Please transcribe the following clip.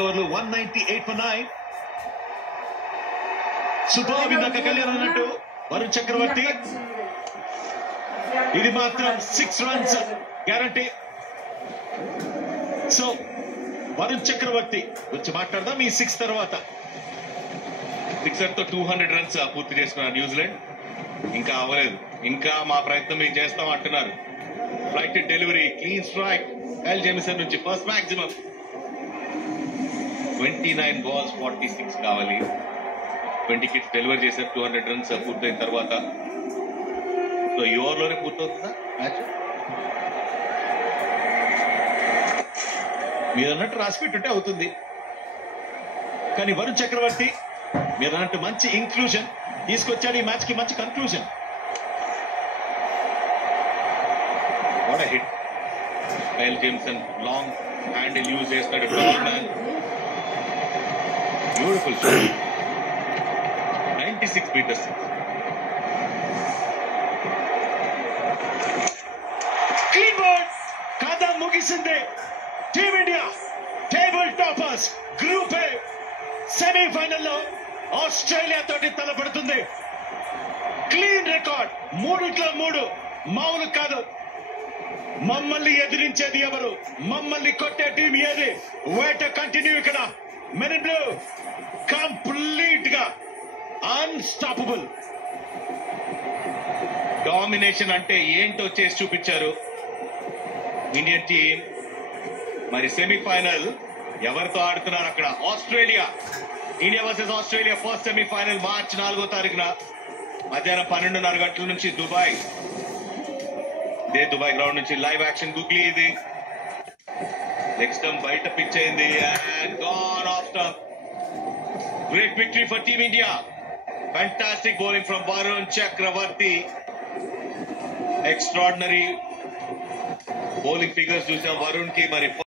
ఓవర్లు 198 for 9. Super ఇందాక కళ్యాణ్ అన్నట్టు వరుణ్ చక్రవర్తి ఇది మాత్రం 6 runs గ్యారంటీ. సో వరుణ్ చక్రవర్తి గురించి మాట్లాడదాం. ఈ 6 తర్వాత సిక్సర్ తో 200 runs పూర్తి చేసుకున్నారు న్యూజిలాండ్. ఇంకా అవ్వలేదు, ఇంకా మా ప్రయత్నం మేము చేస్తాం అంటున్నారు. Flight delivery clean strike Kyle Jamieson నుంచి ఫస్ట్ మాక్సిమం 29 balls 46 కావాలి. 20 కిట్స్ డెలివర్ చేశారు. 200 runs పూర్తయిన తర్వాత సో ఈ ఓవర్లోనే పూర్తవుతుందా మ్యాచ్? మీరు అన్నట్టు రాసి పెట్టుంటే అవుతుంది. కానీ వరుణ్ చక్రవర్తి మీరు అన్నట్టు మంచి ఇంక్లూజన్ తీసుకొచ్చాడు ఈ మ్యాచ్ కి, మంచి conclusion. What a hit. Kyle Jamieson long handle use చేస్తాడు. Beautiful shot. 96 meters. Clean bowled. కథ ముగిసింది. Team India table toppers group A సెమీఫైనల్లో ఆస్ట్రేలియా తోటి తలపడుతుంది. క్లీన్ రికార్డ్, 3 మామూలు కాదు. మమ్మల్ని ఎదిరించేది ఎవరు, మమ్మల్ని కొట్టే టీం ఏది? వేట కంటిన్యూ ఇక్కడ. మెన్ ఇన్ బ్లూ కంప్లీట్ గా అన్స్టాపబుల్. డామినేషన్ అంటే ఏంటో చేసి చూపించారు ఇండియన్ టీం. మరి సెమీఫైనల్ ఎవరితో ఆడుతున్నారు అక్కడ? Australia. India versus Australia first semifinal March 4వ తారీఖున మధ్యాహ్నం 12:30 గంటల నుంచి దుబాయ్. ఇదే దుబాయ్ గ్రౌండ్ నుంచి లైవ్ యాక్షన్ గుగ్లీ. ఇది నెక్స్ట్ బయట పిచ్ అయింది and gone off stump. Great victory for team India. Fantastic bowling from Varun Chakravarthy. Extraordinary bowling figures చూసాం వరుణ్ కి. మరి